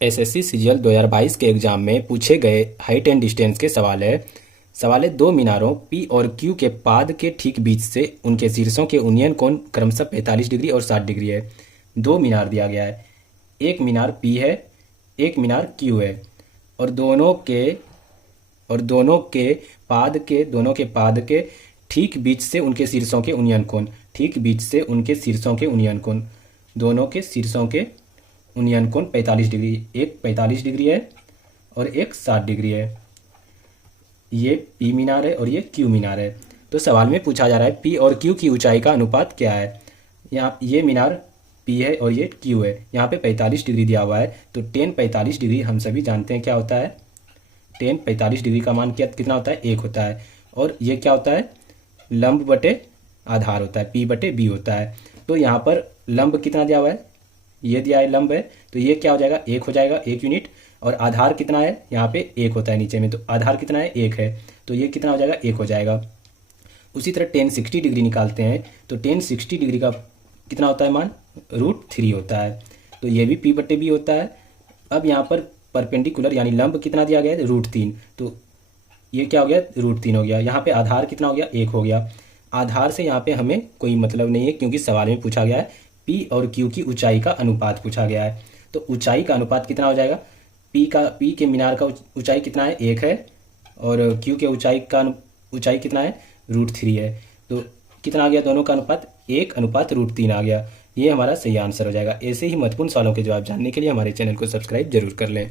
SSC CGL 2022 के exam में पूछे गए हाइट एंड डिस्टेंस के सवाल है दो मीनारों पी और क्यू के पाद के ठीक बीच से उनके शीर्षों के उन्नयन कोण क्रमशः 45 डिग्री और 60 डिग्री है। दो मीनार दिया गया है, एक मीनार पी है, एक मीनार क्यू है और दोनों के पाद के ठीक बीच से उनके शीर्षों के उन्नयन कोण दोनों के शीर्षों के उन्नयन कोण 45 डिग्री, एक 45 डिग्री है और एक 60 डिग्री है। ये पी मीनार है और ये क्यू मीनार है। तो सवाल में पूछा जा रहा है पी और क्यू की ऊंचाई का अनुपात क्या है। यहाँ ये मीनार पी है और ये क्यू है। यहाँ पे 45 डिग्री दिया हुआ है, तो टेन 45 डिग्री हम सभी जानते हैं क्या होता है। टेन 45 डिग्री का मान कितना होता है, 1 होता है। और ये क्या होता है, लंब बटे आधार होता है, पी बटे बी होता है। तो यहाँ पर लंब कितना दिया हुआ है, ये दिया है लंब है, तो ये क्या हो जाएगा, 1 हो जाएगा, 1 यूनिट। और आधार कितना है, यहाँ पे 1 होता है नीचे में, तो आधार कितना है, 1 है, तो ये कितना हो जाएगा, 1 हो जाएगा। उसी तरह टेन 60 डिग्री निकालते हैं, तो टेन 60 डिग्री का कितना होता है मान, √3 होता है, तो ये भी पी बटे बी होता है। अब यहाँ पर परपेंडिकुलर यानी लंब कितना दिया गया है, √3, तो ये क्या हो गया, √3 हो गया। यहाँ पे आधार कितना हो गया, 1 हो गया। आधार से यहाँ पे हमें कोई मतलब नहीं है, क्योंकि सवाल में पूछा गया है पी और क्यू की ऊंचाई का अनुपात पूछा गया है। तो ऊंचाई का अनुपात कितना हो जाएगा, पी के मीनार का ऊंचाई कितना है, 1 है, और क्यू के ऊंचाई कितना है, √3 है। तो कितना आ गया, दोनों का अनुपात 1:√3 आ गया। ये हमारा सही आंसर हो जाएगा। ऐसे ही महत्वपूर्ण सवालों के जवाब जानने के लिए हमारे चैनल को सब्सक्राइब जरूर कर लें।